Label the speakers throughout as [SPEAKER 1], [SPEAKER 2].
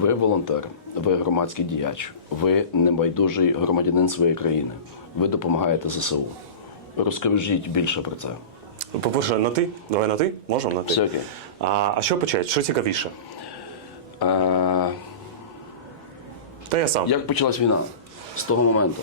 [SPEAKER 1] Ви волонтер, ви громадський діяч, ви небайдужий громадянин своєї країни. Ви допомагаєте ЗСУ. Розкажіть більше про це.
[SPEAKER 2] По-перше, на ти. Давай на ти. Можемо на ти. Все окей. А, а що почать? Що цікавіше? А, е, Та я сам.
[SPEAKER 1] як почалась війна з того моменту?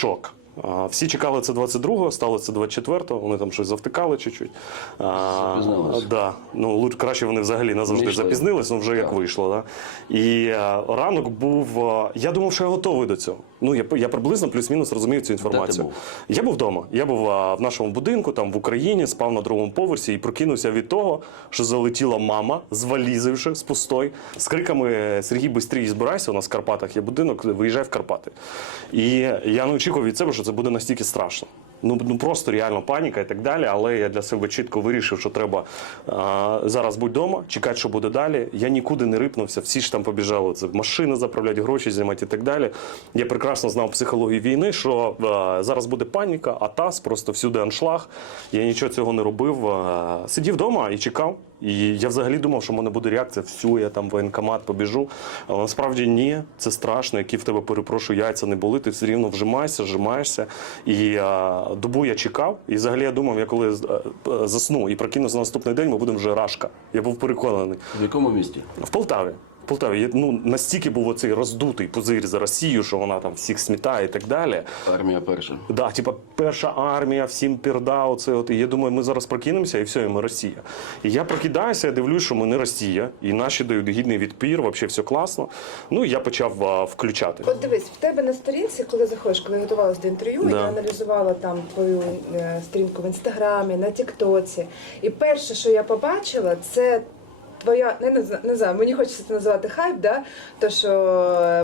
[SPEAKER 2] шок. Всі чекали це 22-го, сталося 24-го, вони там щось завтикали чуть-чуть. Да. Ну, краще вони взагалі назавжди запізнились, ну вже як вийшло. Да? І е, ранок був. Е, я думав, що я готовий до цього. Ну, Я я приблизно плюс-мінус розумів цю інформацію. Де ти був? Я був вдома. Я був е, в нашому будинку, там в Україні, спав на другому поверсі і прокинувся від того, що залетіла мама, звалізивши з пустой, з криками Сергій, бистрій збирайся, у нас в Карпатах є будинок, виїжджай в Карпати. І я не очікував від себе, що це це буде настільки страшно. Ну ну просто реально паніка і так далі. Але я для себе чітко вирішив, що треба а, зараз бути вдома, чекати, що буде далі. Я нікуди не рипнувся, всі ж там побіжали. Це машини заправляти, гроші знімати і так далі. Я прекрасно знав психологію війни, що а, зараз буде паніка, а таз, просто всюди аншлаг. Я нічого цього не робив. А, сидів вдома і чекав. І я взагалі думав, що в мене буде реакція, всю, я там воєнкомат побіжу. Але насправді ні, це страшно, які в тебе перепрошую, яйця не були, ти все рівно вжимаєшся, вжимаєшся. І а, добу я чекав, і взагалі я думав, я коли е, засну і прокинувся на наступний день, ми будемо вже рашка. Я був переконаний. В якому місті? В Полтаві. Полтаві ну настільки був оцей роздутий позир за Росію, що вона там всіх смітає і так далі.
[SPEAKER 1] Армія перша.
[SPEAKER 2] Да, типа перша армія, всім пірда. Оце от і я думаю, ми зараз прокинемося, і все, і ми Росія. І я прокидаюся, я дивлюсь, що ми не Росія, і наші дають гідний відпір, взагалі все класно. Ну і я почав а, включати.
[SPEAKER 3] От дивись, в тебе на сторінці, коли заходиш, коли готувалася до інтерв'ю, да. я аналізувала там твою е, сторінку в інстаграмі, на Тіктоці. І перше, що я побачила, це твоя не, не знаю, мені хочеться це називати хайп, да? то що